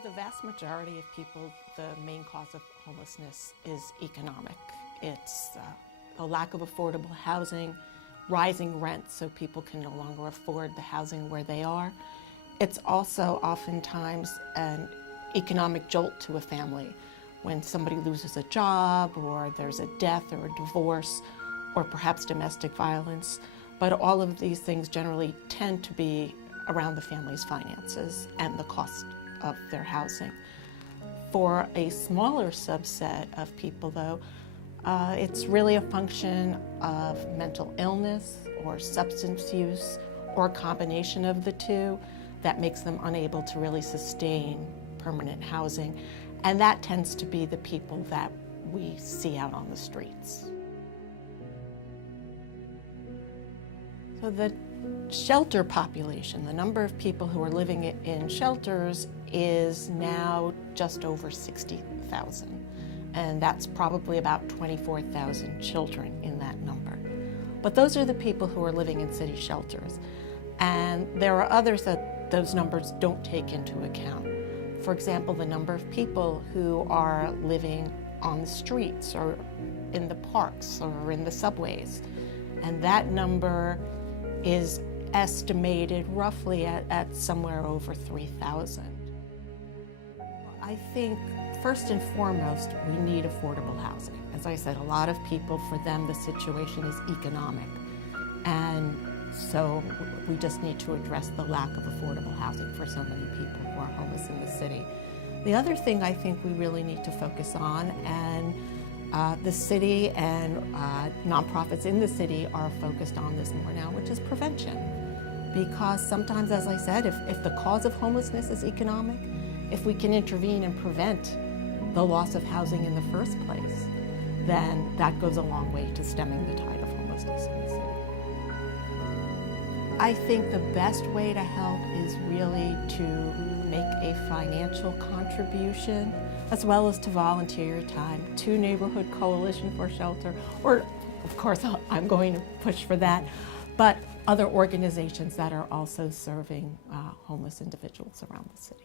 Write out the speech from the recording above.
For the vast majority of people, the main cause of homelessness is economic. It's a lack of affordable housing, rising rents so people can no longer afford the housing where they are. It's also oftentimes an economic jolt to a family when somebody loses a job or there's a death or a divorce or perhaps domestic violence. But all of these things generally tend to be around the family's finances and the cost of their housing. For a smaller subset of people, though, it's really a function of mental illness or substance use or a combination of the two that makes them unable to really sustain permanent housing. And that tends to be the people that we see out on the streets. So the shelter population, the number of people who are living in shelters, is now just over 60,000. And that's probably about 24,000 children in that number. But those are the people who are living in city shelters. And there are others that those numbers don't take into account. For example, the number of people who are living on the streets or in the parks or in the subways. And that number is estimated roughly at somewhere over 3,000. I think first and foremost, we need affordable housing. As I said, a lot of people, for them, the situation is economic. And so we just need to address the lack of affordable housing for so many people who are homeless in the city. The other thing I think we really need to focus on, and the city and nonprofits in the city are focused on this more now, which is prevention. Because sometimes, as I said, if the cause of homelessness is economic, if we can intervene and prevent the loss of housing in the first place, then that goes a long way to stemming the tide of homelessness in the city. I think the best way to help is really to make a financial contribution, as well as to volunteer your time to Neighborhood Coalition for Shelter, or of course I'm going to push for that, but other organizations that are also serving homeless individuals around the city.